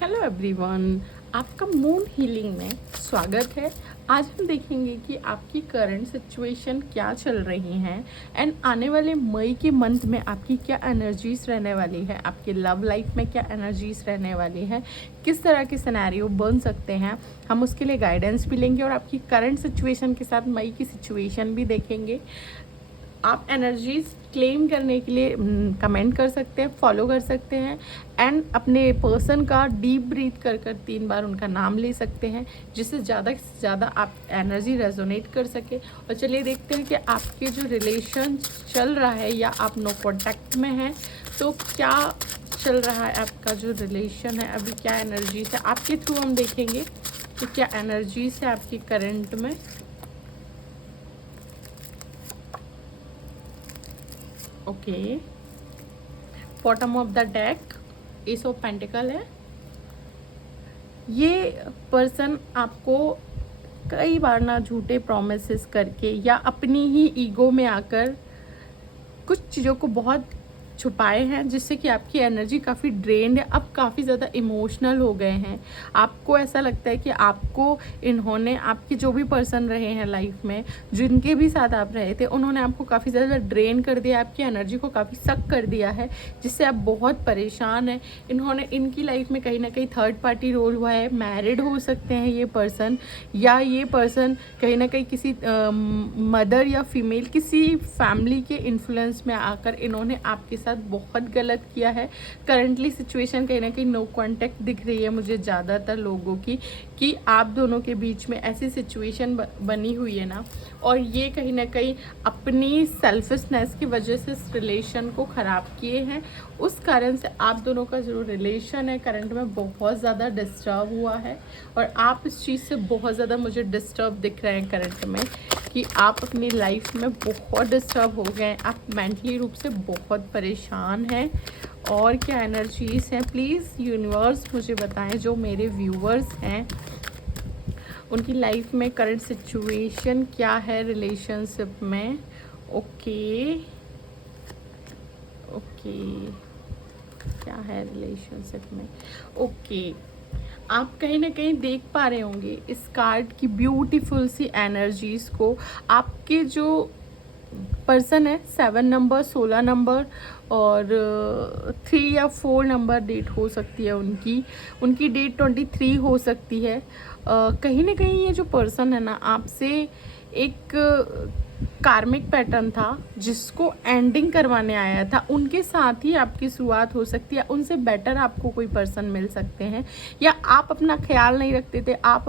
Hello everyone, आपका moon healing में स्वागत है। आज हम देखेंगे कि आपकी करंट सिचुएशन क्या चल रही हैं एंड आने वाले मई के मंथ में आपकी क्या एनर्जीज रहने वाली है, आपकी लव लाइफ में क्या एनर्जीज रहने वाली है, किस तरह के सिनेरियो बन सकते हैं। हम उसके लिए गाइडेंस भी लेंगे और आपकी करंट सिचुएशन के साथ मई की सिचुएशन भी देखेंगे। आप एनर्जीज क्लेम करने के लिए कमेंट कर सकते हैं, फॉलो कर सकते हैं एंड अपने पर्सन का डीप ब्रीथ कर 3 बार उनका नाम ले सकते हैं, जिससे ज़्यादा से ज़्यादा आप एनर्जी रेजोनेट कर सके। और चलिए देखते हैं कि आपके जो रिलेशन चल रहा है या आप नो कॉन्टैक्ट में हैं तो क्या चल रहा है आपका जो रिलेशन है, अभी क्या एनर्जीज है आपके थ्रू हम देखेंगे कि क्या एनर्जीज है आपकी करंट में। Okay, bottom of the deck S of pentacle है। ये पर्सन आपको कई बार ना झूठे प्रोमिसेस करके या अपनी ही ईगो में आकर कुछ चीज़ों को बहुत छुपाए हैं, जिससे कि आपकी एनर्जी काफ़ी ड्रेन्ड है। अब काफ़ी ज़्यादा इमोशनल हो गए हैं। आपको ऐसा लगता है कि आपको इन्होंने, आपके जो भी पर्सन रहे हैं लाइफ में, जिनके भी साथ आप रहे थे, उन्होंने आपको काफ़ी ज़्यादा ड्रेन कर दिया, आपकी एनर्जी को काफ़ी सक कर दिया है, जिससे आप बहुत परेशान हैं। इनकी लाइफ में कहीं ना कहीं थर्ड पार्टी रोल हुआ है। मैरिड हो सकते हैं ये पर्सन, या ये पर्सन कहीं ना कहीं किसी मदर या फीमेल किसी फैमिली के इन्फ्लुएंस में आकर इन्होंने आपके साथ बहुत गलत किया है। करंटली सिचुएशन कहीं ना कहीं नो कांटेक्ट दिख रही है मुझे ज़्यादातर लोगों की, कि आप दोनों के बीच में ऐसी सिचुएशन बनी हुई है ना, और ये कहीं ना कहीं अपनी सेल्फिशनेस की वजह से इस रिलेशन को ख़राब किए हैं। उस कारण से आप दोनों का जो रिलेशन है करंट में बहुत ज़्यादा डिस्टर्ब हुआ है, और आप इस चीज़ से बहुत ज़्यादा मुझे डिस्टर्ब दिख रहे हैं करंट में, कि आप अपनी लाइफ में बहुत डिस्टर्ब हो गए हैं, आप मेंटली रूप से बहुत परेशान हैं। और क्या एनर्जीज हैं प्लीज़ यूनिवर्स मुझे बताएं, जो मेरे व्यूअर्स हैं उनकी लाइफ में करंट सिचुएशन क्या है रिलेशनशिप में। ओके ओके, क्या है रिलेशनशिप में। ओके, आप कहीं ना कहीं देख पा रहे होंगे इस कार्ड की ब्यूटीफुल सी एनर्जीज को। आपके जो पर्सन है 7 नंबर, 16 नंबर और 3 या 4 नंबर डेट हो सकती है उनकी डेट 23 हो सकती है। कहीं ना कहीं ये जो पर्सन है ना, आपसे एक कार्मिक पैटर्न था जिसको एंडिंग करवाने आया था, उनके साथ ही आपकी शुरुआत हो सकती है। उनसे बेटर आपको कोई पर्सन मिल सकते हैं, या आप अपना ख्याल नहीं रखते थे, आप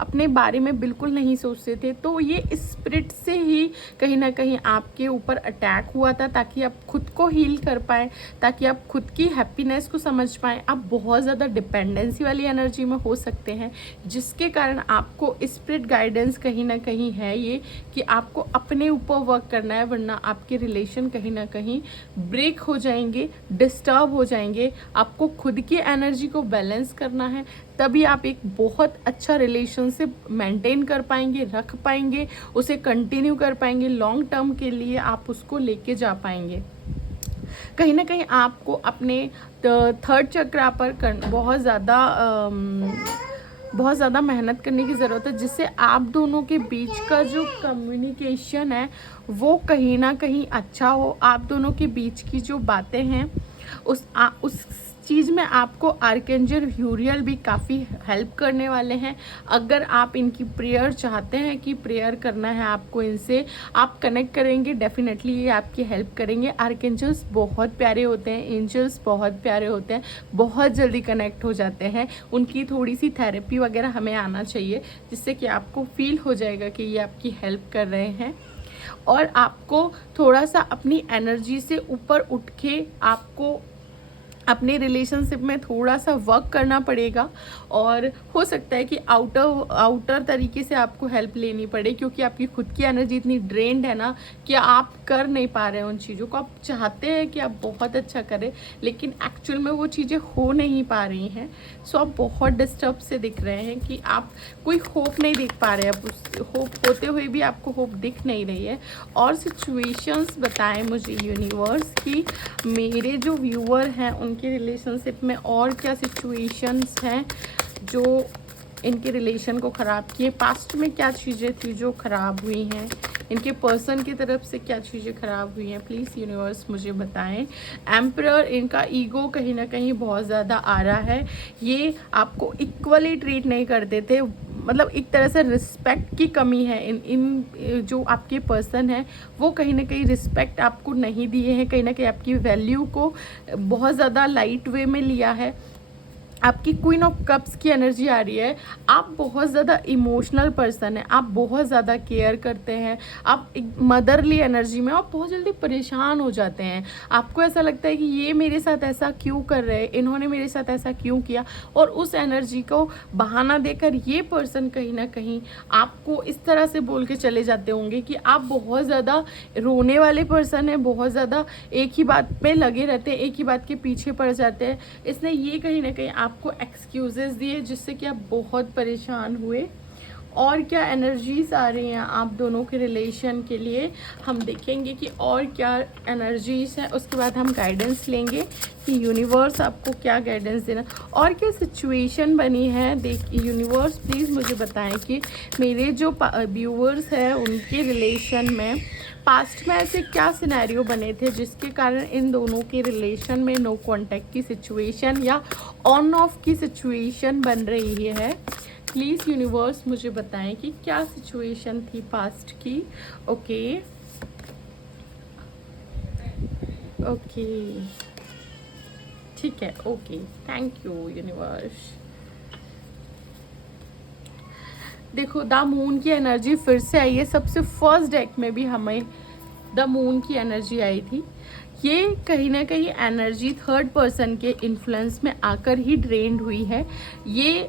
अपने बारे में बिल्कुल नहीं सोचते थे, तो ये स्पिरिट से ही कहीं ना कहीं आपके ऊपर अटैक हुआ था, ताकि आप खुद को हील कर पाएँ, ताकि आप खुद की हैप्पीनेस को समझ पाएँ। आप बहुत ज़्यादा डिपेंडेंसी वाली एनर्जी में हो सकते हैं, जिसके कारण आपको स्पिरिट गाइडेंस कहीं ना कहीं है ये, कि आपको अपने ऊपर वर्क करना है, वरना आपके रिलेशन कहीं ना कहीं ब्रेक हो जाएंगे, डिस्टर्ब हो जाएंगे। आपको खुद की एनर्जी को बैलेंस करना है, तभी आप एक बहुत अच्छा रिलेशनशिप मेंटेन कर पाएंगे, रख पाएंगे, उसे कंटिन्यू कर पाएंगे, लॉन्ग टर्म के लिए आप उसको लेके जा पाएंगे। कहीं ना कहीं आपको अपने थर्ड चक्रा पर बहुत ज़्यादा मेहनत करने की ज़रूरत है, जिससे आप दोनों के बीच का जो कम्युनिकेशन है वो कहीं ना कहीं अच्छा हो। आप दोनों के बीच की जो बातें हैं उस चीज़ में आपको आर्कएंजल यूरियल भी काफ़ी हेल्प करने वाले हैं। अगर आप इनकी प्रेयर चाहते हैं कि प्रेयर करना है आपको, इनसे आप कनेक्ट करेंगे, डेफिनेटली ये आपकी हेल्प करेंगे। आर्कएंजल्स बहुत प्यारे होते हैं, एंजल्स बहुत प्यारे होते हैं, बहुत जल्दी कनेक्ट हो जाते हैं। उनकी थोड़ी सी थेरेपी वगैरह हमें आना चाहिए, जिससे कि आपको फील हो जाएगा कि ये आपकी हेल्प कर रहे हैं। और आपको थोड़ा सा अपनी एनर्जी से ऊपर उठ के आपको अपने रिलेशनशिप में थोड़ा सा वर्क करना पड़ेगा, और हो सकता है कि आउटर तरीके से आपको हेल्प लेनी पड़े, क्योंकि आपकी खुद की एनर्जी इतनी ड्रेन्ड है ना, कि आप कर नहीं पा रहे हैं उन चीज़ों को। आप चाहते हैं कि आप बहुत अच्छा करें, लेकिन एक्चुअल में वो चीज़ें हो नहीं पा रही हैं। सो आप बहुत डिस्टर्ब से दिख रहे हैं कि आप कोई होप नहीं देख पा रहे हैं। आप उस होप होते हुए भी आपको होप दिख नहीं रही है। और सिचुएशंस बताएं मुझे यूनिवर्स की, मेरे जो व्यूअर हैं उनके रिलेशनशिप में और क्या सिचुएशंस हैं जो इनके रिलेशन को ख़राब किए। पास्ट में क्या चीज़ें थी जो ख़राब हुई हैं, इनके पर्सन की तरफ से क्या चीज़ें ख़राब हुई हैं, प्लीज़ यूनिवर्स मुझे बताएं। एम्परर, इनका ईगो कहीं ना कहीं बहुत ज़्यादा आ रहा है। ये आपको इक्वली ट्रीट नहीं करते थे, मतलब एक तरह से रिस्पेक्ट की कमी है। इन जो आपके पर्सन हैं वो कहीं ना कहीं रिस्पेक्ट आपको नहीं दिए हैं, कहीं ना कहीं आपकी वैल्यू को बहुत ज़्यादा लाइट वे में लिया है। आपकी क्वीन ऑफ कप्स की एनर्जी आ रही है। आप बहुत ज़्यादा इमोशनल पर्सन है, आप बहुत ज़्यादा केयर करते हैं, आप एक मदरली एनर्जी में, आप बहुत जल्दी परेशान हो जाते हैं। आपको ऐसा लगता है कि ये मेरे साथ ऐसा क्यों कर रहे हैं, इन्होंने मेरे साथ ऐसा क्यों किया, और उस एनर्जी को बहाना देकर ये पर्सन कहीं ना कहीं आपको इस तरह से बोल के चले जाते होंगे कि आप बहुत ज़्यादा रोने वाले पर्सन हैं, बहुत ज़्यादा एक ही बात पे लगे रहते हैं, एक ही बात के पीछे पड़ जाते हैं। इसने ये कहीं ना कहीं आपको एक्सक्यूजेस दिए जिससे कि आप बहुत परेशान हुए। और क्या एनर्जीज आ रही हैं आप दोनों के रिलेशन के लिए, हम देखेंगे कि और क्या एनर्जीज हैं। उसके बाद हम गाइडेंस लेंगे कि यूनिवर्स आपको क्या गाइडेंस देना, और क्या सिचुएशन बनी है। यूनिवर्स प्लीज़ मुझे बताएं कि मेरे जो व्यूअर्स हैं उनके रिलेशन में पास्ट में ऐसे क्या सिनेरियो बने थे जिसके कारण इन दोनों के रिलेशन में नो कांटेक्ट की सिचुएशन या ऑन ऑफ की सिचुएशन बन रही है। प्लीज़ यूनिवर्स मुझे बताएं कि क्या सिचुएशन थी पास्ट की। ओके ठीक है, ओके, थैंक यू यूनिवर्स। देखो द मून की एनर्जी फिर से आई है। सबसे फर्स्ट डेक में भी हमें द मून की एनर्जी आई थी। ये कहीं ना कहीं एनर्जी थर्ड पर्सन के इन्फ्लुएंस में आकर ही ड्रेन्ड हुई है। ये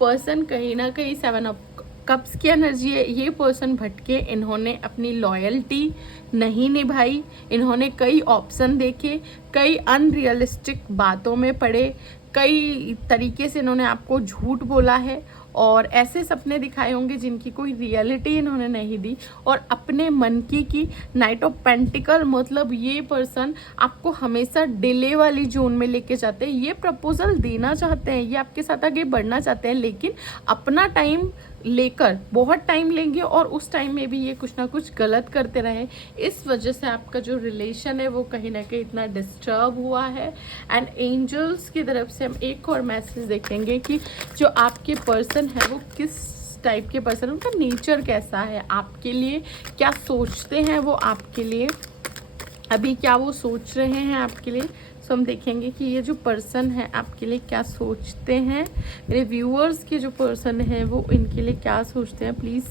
पर्सन कहीं ना कहीं 7 ऑफ कप्स की एनर्जी है। ये पर्सन भटके, इन्होंने अपनी लॉयल्टी नहीं निभाई, इन्होंने कई ऑप्शन देखे, कई अनरियलिस्टिक बातों में पड़े, कई तरीके से इन्होंने आपको झूठ बोला है और ऐसे सपने दिखाए होंगे जिनकी कोई रियलिटी इन्होंने नहीं दी, और अपने मन की नाइट ऑफ पेंटिकल, मतलब ये पर्सन आपको हमेशा डिले वाली जोन में लेके जाते हैं। ये प्रपोजल देना चाहते हैं, ये आपके साथ आगे बढ़ना चाहते हैं, लेकिन अपना टाइम लेकर बहुत टाइम लेंगे और उस टाइम में भी ये कुछ ना कुछ गलत करते रहे। इस वजह से आपका जो रिलेशन है वो कहीं ना कहीं इतना डिस्टर्ब हुआ है। एंड एंजल्स की तरफ से हम एक और मैसेज देखेंगे कि जो आपके पर्सन है वो किस टाइप के पर्सन, उनका नेचर कैसा है, आपके लिए क्या सोचते हैं वो आपके लिए, अभी क्या वो सोच रहे हैं आपके लिए। सो हम देखेंगे कि ये जो पर्सन है आपके लिए क्या सोचते हैं। मेरे व्यूअर्स के जो पर्सन है वो इनके लिए क्या सोचते हैं। प्लीज़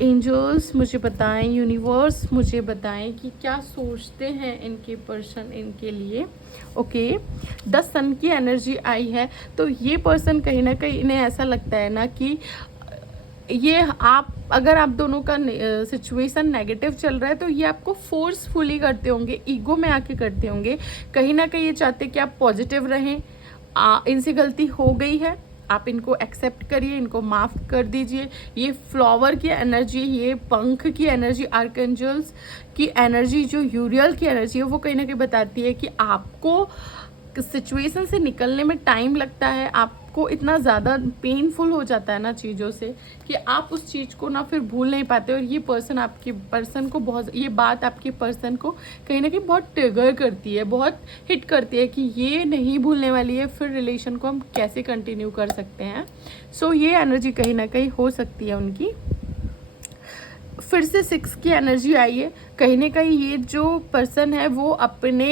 एंजल्स मुझे बताएं, यूनिवर्स मुझे बताएं कि क्या सोचते हैं इनके पर्सन इनके लिए। ओके, 10 सन की एनर्जी आई है। तो ये पर्सन कहीं ना कहीं इन्हें ऐसा लगता है ना कि ये अगर आप दोनों का सिचुएशन नेगेटिव चल रहा है तो ये आपको फोर्सफुली करते होंगे, ईगो में आके करते होंगे। कहीं ना कहीं ये चाहते कि आप पॉजिटिव रहें। इनसे गलती हो गई है, आप इनको एक्सेप्ट करिए, इनको माफ़ कर दीजिए। ये फ्लावर की एनर्जी, ये पंख की एनर्जी, आर्कएंजल्स की एनर्जी, जो यूरियल की एनर्जी है वो कहीं ना कहीं बताती है कि आपको सिचुएशन से निकलने में टाइम लगता है, आपको इतना ज़्यादा पेनफुल हो जाता है ना चीज़ों से कि आप उस चीज़ को ना फिर भूल नहीं पाते। और ये पर्सन आपके पर्सन को बहुत, ये बात आपके पर्सन को कहीं ना कहीं बहुत ट्रिगर करती है, बहुत हिट करती है कि ये नहीं भूलने वाली है, फिर रिलेशन को हम कैसे कंटिन्यू कर सकते हैं। सो ये एनर्जी कहीं ना कहीं हो सकती है उनकी। फिर से 6 की एनर्जी आई है। कहीं ना कहीं ये जो पर्सन है वो अपने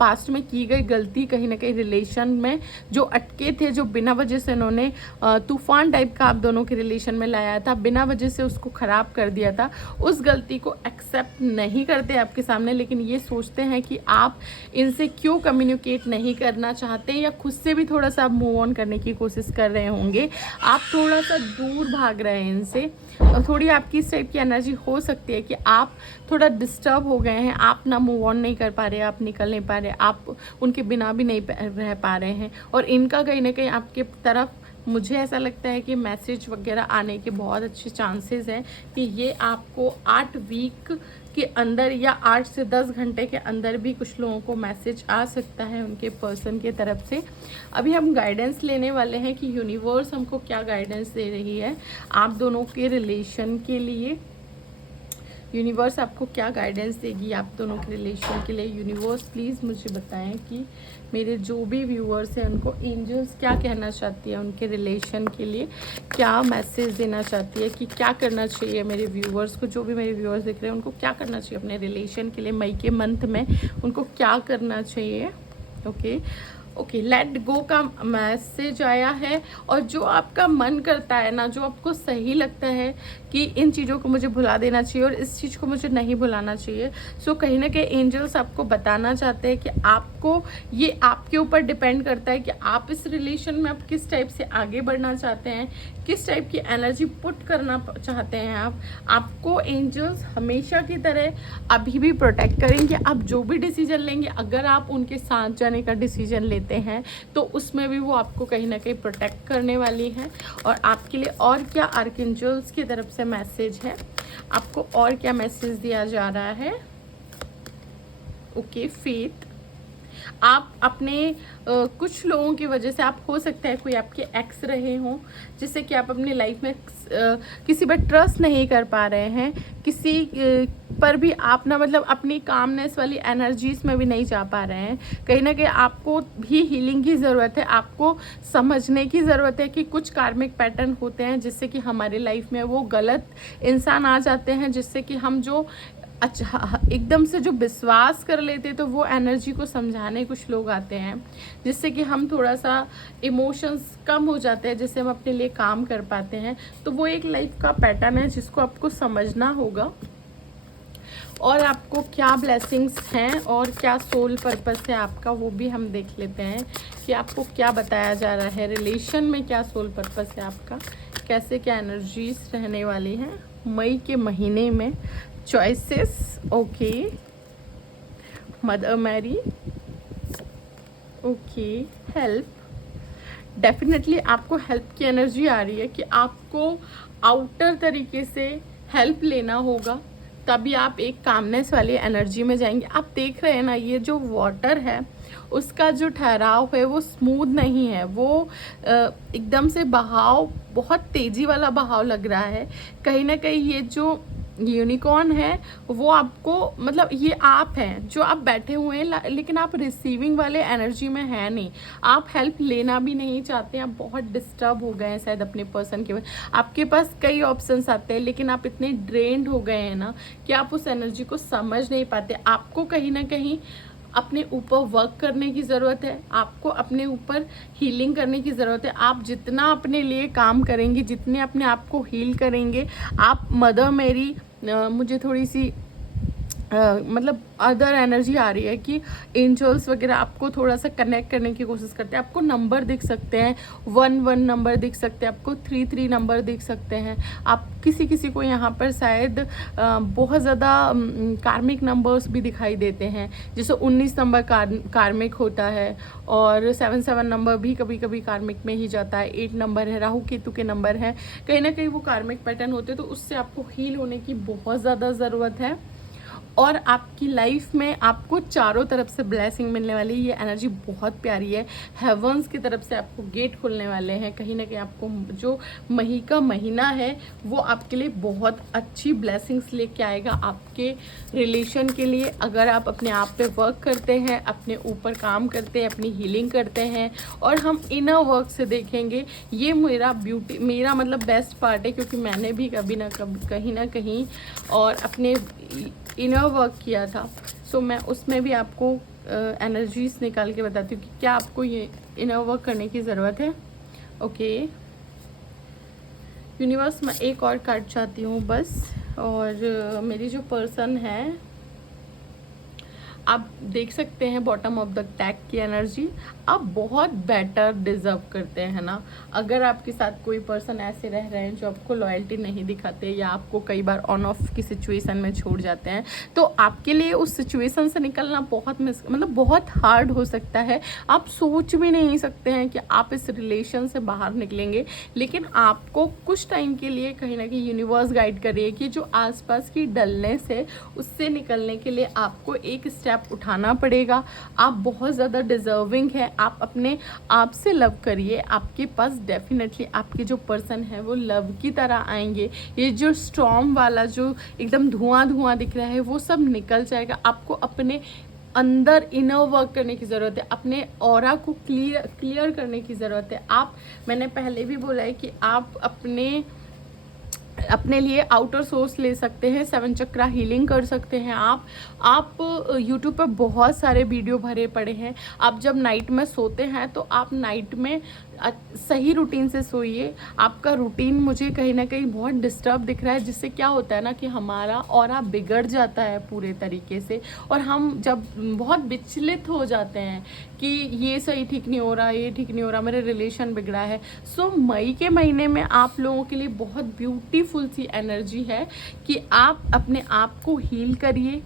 पास्ट में की गई गलती, कहीं ना कहीं रिलेशन में जो अटके थे, जो बिना वजह से इन्होंने तूफान टाइप का आप दोनों के रिलेशन में लाया था, बिना वजह से उसको ख़राब कर दिया था, उस गलती को एक्सेप्ट नहीं करते आपके सामने। लेकिन ये सोचते हैं कि आप इनसे क्यों कम्युनिकेट नहीं करना चाहते, या खुद से भी थोड़ा सा मूव ऑन करने की कोशिश कर रहे होंगे। आप थोड़ा सा दूर भाग रहे हैं इनसे, और थोड़ी आपकी इस टाइप की एनर्जी एनर्जी हो सकती है कि आप थोड़ा डिस्टर्ब हो गए हैं, आप ना मूव ऑन नहीं कर पा रहे, आप निकल नहीं पा रहे, आप उनके बिना भी नहीं रह पा रहे हैं। और इनका कहीं ना कहीं आपके तरफ मुझे ऐसा लगता है कि मैसेज वगैरह आने के बहुत अच्छे चांसेस हैं कि ये आपको 8 वीक के अंदर या 8 से 10 घंटे के अंदर भी कुछ लोगों को मैसेज आ सकता है उनके पर्सन के तरफ से। अभी हम गाइडेंस लेने वाले हैं कि यूनिवर्स हमको क्या गाइडेंस दे रही है आप दोनों के रिलेशन के लिए। यूनिवर्स आपको क्या गाइडेंस देगी आप दोनों के रिलेशन के लिए। यूनिवर्स प्लीज़ मुझे बताएं कि मेरे जो भी व्यूअर्स हैं उनको एंजल्स क्या कहना चाहती है उनके रिलेशन के लिए, क्या मैसेज देना चाहती है कि क्या करना चाहिए मेरे व्यूअर्स को। जो भी मेरे व्यूअर्स देख रहे हैं उनको क्या करना चाहिए अपने रिलेशन के लिए मई के मंथ में, उनको क्या करना चाहिए। ओके, लेट गो का मैसेज आया है। और जो आपका मन करता है ना, जो आपको सही लगता है कि इन चीज़ों को मुझे भुला देना चाहिए और इस चीज़ को मुझे नहीं भुलाना चाहिए, सो कहीं ना कहीं एंजल्स आपको बताना चाहते हैं कि आपको ये आपके ऊपर डिपेंड करता है कि आप इस रिलेशन में आप किस टाइप से आगे बढ़ना चाहते हैं, किस टाइप की एनर्जी पुट करना चाहते हैं आपको एंजल्स हमेशा की तरह अभी भी प्रोटेक्ट करेंगे। आप जो भी डिसीजन लेंगे, अगर आप उनके साथ जाने का डिसीजन लेते हैं तो उसमें भी वो आपको कहीं ना कहीं प्रोटेक्ट करने वाली हैं। और आपके लिए और क्या आर्कएंजल्स की तरफ से मैसेज है, आपको और क्या मैसेज दिया जा रहा है। फेथ, आप अपने कुछ लोगों की वजह से, आप हो सकता है कोई आपके एक्स रहे हों जिससे कि आप अपनी लाइफ में किसी पर ट्रस्ट नहीं कर पा रहे हैं, किसी पर भी आप ना मतलब अपनी कामनेस वाली एनर्जीज में भी नहीं जा पा रहे हैं। कहीं ना कहीं आपको भी हीलिंग की ज़रूरत है, आपको समझने की ज़रूरत है कि कुछ कार्मिक पैटर्न होते हैं जिससे कि हमारी लाइफ में वो गलत इंसान आ जाते हैं, जिससे कि हम जो अच्छा एकदम से जो विश्वास कर लेते तो वो एनर्जी को समझाने कुछ लोग आते हैं, जिससे कि हम थोड़ा सा इमोशंस कम हो जाते हैं, जिससे हम अपने लिए काम कर पाते हैं। तो वो एक लाइफ का पैटर्न है जिसको आपको समझना होगा। और आपको क्या ब्लेसिंग्स हैं और क्या सोल पर्पस है आपका, वो भी हम देख लेते हैं कि आपको क्या बताया जा रहा है रिलेशन में, क्या सोल पर्पस है आपका, कैसे क्या एनर्जीज रहने वाली हैं मई के महीने में। Choices, okay, Mother Mary, okay, help, definitely आपको हेल्प की एनर्जी आ रही है कि आपको आउटर तरीके से हेल्प लेना होगा, तभी आप एक कामनेस वाली एनर्जी में जाएंगे। आप देख रहे हैं ना, ये जो वाटर है उसका जो ठहराव है वो स्मूथ नहीं है, वो एकदम से बहाव, बहुत तेज़ी वाला बहाव लग रहा है। कहीं ना कहीं ये जो यूनिकॉर्न है वो आपको मतलब ये आप हैं जो आप बैठे हुए हैं, लेकिन आप रिसीविंग वाले एनर्जी में हैं नहीं, आप हेल्प लेना भी नहीं चाहते, आप बहुत डिस्टर्ब हो गए हैं शायद अपने पर्सन के वजह। आपके पास कई ऑप्शंस आते हैं लेकिन आप इतने ड्रेन्ड हो गए हैं ना कि आप उस एनर्जी को समझ नहीं पाते। आपको कहीं ना कहीं अपने ऊपर वर्क करने की ज़रूरत है, आपको अपने ऊपर हीलिंग करने की ज़रूरत है। आप जितना अपने लिए काम करेंगे, जितने अपने आप को हील करेंगे, आप मदर मेरी मुझे थोड़ी सी मतलब अदर एनर्जी आ रही है कि एंजल्स वगैरह आपको थोड़ा सा कनेक्ट करने की कोशिश करते हैं। आपको नंबर दिख सकते हैं, 1-1 नंबर दिख सकते हैं, आपको 3-3 नंबर दिख सकते हैं। आप किसी को यहाँ पर शायद बहुत ज़्यादा कार्मिक नंबर्स भी दिखाई देते हैं, जैसे 19 नंबर कार्मिक होता है और 7-7 नंबर भी कभी कभी कार्मिक में ही जाता है। 8 नंबर है, राहु केतु के नंबर हैं, कहीं ना कहीं वो कार्मिक पैटर्न होते हैं। तो उससे आपको हील होने की बहुत ज़्यादा ज़रूरत है और आपकी लाइफ में आपको चारों तरफ से ब्लेसिंग मिलने वाली है। ये एनर्जी बहुत प्यारी है, हेवंस की तरफ से आपको गेट खुलने वाले हैं। कहीं ना कहीं आपको जो मई का महीना है वो आपके लिए बहुत अच्छी ब्लेसिंग्स लेके आएगा आपके रिलेशन के लिए। अगर आप अपने आप पे वर्क करते हैं, अपने ऊपर काम करते हैं, अपनी हीलिंग करते हैं और हम इनर वर्क से देखेंगे, ये मेरा मतलब बेस्ट पार्ट है, क्योंकि मैंने भी कभी ना कभी कहीं ना कहीं और अपने इनर वर्क किया था। सो मैं उसमें भी आपको एनर्जीज निकाल के बताती हूँ कि क्या आपको ये इनर वर्क करने की ज़रूरत है। ओके यूनिवर्स, मैं एक और कार्ड चाहती हूँ बस। और मेरी जो पर्सन है, आप देख सकते हैं बॉटम ऑफ द टैग की एनर्जी, आप बहुत बेटर डिज़र्व करते हैं ना। अगर आपके साथ कोई पर्सन ऐसे रह रहे हैं जो आपको लॉयल्टी नहीं दिखाते या आपको कई बार ऑन ऑफ की सिचुएशन में छोड़ जाते हैं, तो आपके लिए उस सिचुएशन से निकलना बहुत हार्ड हो सकता है। आप सोच भी नहीं सकते हैं कि आप इस रिलेशन से बाहर निकलेंगे, लेकिन आपको कुछ टाइम के लिए कहीं ना कहीं यूनिवर्स गाइड कर रही है कि जो आसपास की डलनेस है उससे निकलने के लिए आपको एक स्टेप उठाना पड़ेगा। आप बहुत ज़्यादा डिज़र्विंग है, आप अपने आप से लव करिए, आपके पास डेफिनेटली आपके जो पर्सन है वो लव की तरह आएंगे। ये जो स्टॉर्म वाला जो एकदम धुआं धुआं दिख रहा है वो सब निकल जाएगा। आपको अपने अंदर इनर वर्क करने की ज़रूरत है, अपने ऑरा को क्लियर करने की ज़रूरत है। मैंने पहले भी बोला है कि आप अपने लिए आउटर सोर्स ले सकते हैं, 7 चक्रा हीलिंग कर सकते हैं। आप यूट्यूब पर बहुत सारे वीडियो भरे पड़े हैं। आप जब नाइट में सोते हैं तो आप नाइट में सही रूटीन से सोइए। आपका रूटीन मुझे कहीं ना कहीं बहुत डिस्टर्ब दिख रहा है, जिससे क्या होता है ना कि हमारा ऑरा बिगड़ जाता है पूरे तरीके से, और हम जब बहुत विचलित हो जाते हैं कि ये सही ठीक नहीं हो रहा, ये ठीक नहीं हो रहा, मेरे रिलेशन बिगड़ा है। सो मई के महीने में आप लोगों के लिए बहुत ब्यूटीफुल सी एनर्जी है कि आप अपने आप को हील करिए।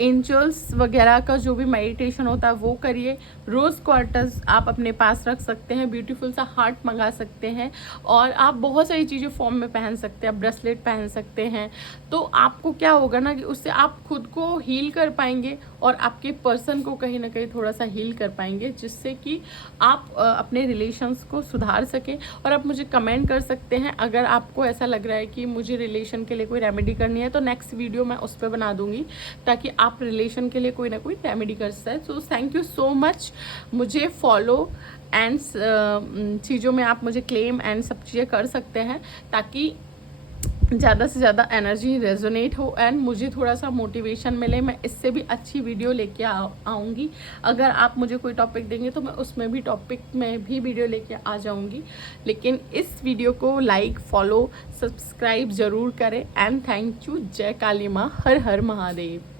एंजल्स वगैरह का जो भी मेडिटेशन होता है वो करिए। रोज़ क्वार्टर्स आप अपने पास रख सकते हैं, ब्यूटीफुल सा हार्ट मंगा सकते हैं, और आप बहुत सारी चीज़ें फॉर्म में पहन सकते हैं, ब्रेसलेट पहन सकते हैं। तो आपको क्या होगा ना कि उससे आप खुद को हील कर पाएंगे और आपके पर्सन को कहीं ना कहीं थोड़ा सा हील कर पाएंगे, जिससे कि आप अपने रिलेशंस को सुधार सकें। और आप मुझे कमेंट कर सकते हैं अगर आपको ऐसा लग रहा है कि मुझे रिलेशन के लिए कोई रेमेडी करनी है, तो नेक्स्ट वीडियो मैं उस पर बना दूंगी ताकि आप रिलेशन के लिए कोई ना कोई रेमेडी कर सकते हैं। So thank you so much. मुझे फॉलो एंड चीज़ों में आप मुझे क्लेम एंड सब चीज़ें कर सकते हैं, ताकि ज़्यादा से ज़्यादा एनर्जी रेजोनेट हो एंड मुझे थोड़ा सा मोटिवेशन मिले। मैं इससे भी अच्छी वीडियो लेके आऊँगी। अगर आप मुझे कोई टॉपिक देंगे तो मैं उसमें भी टॉपिक में भी वीडियो लेके आ जाऊँगी। लेकिन इस वीडियो को लाइक, फॉलो, सब्सक्राइब ज़रूर करें एंड थैंक यू। जय काली माँ, हर हर महादेव।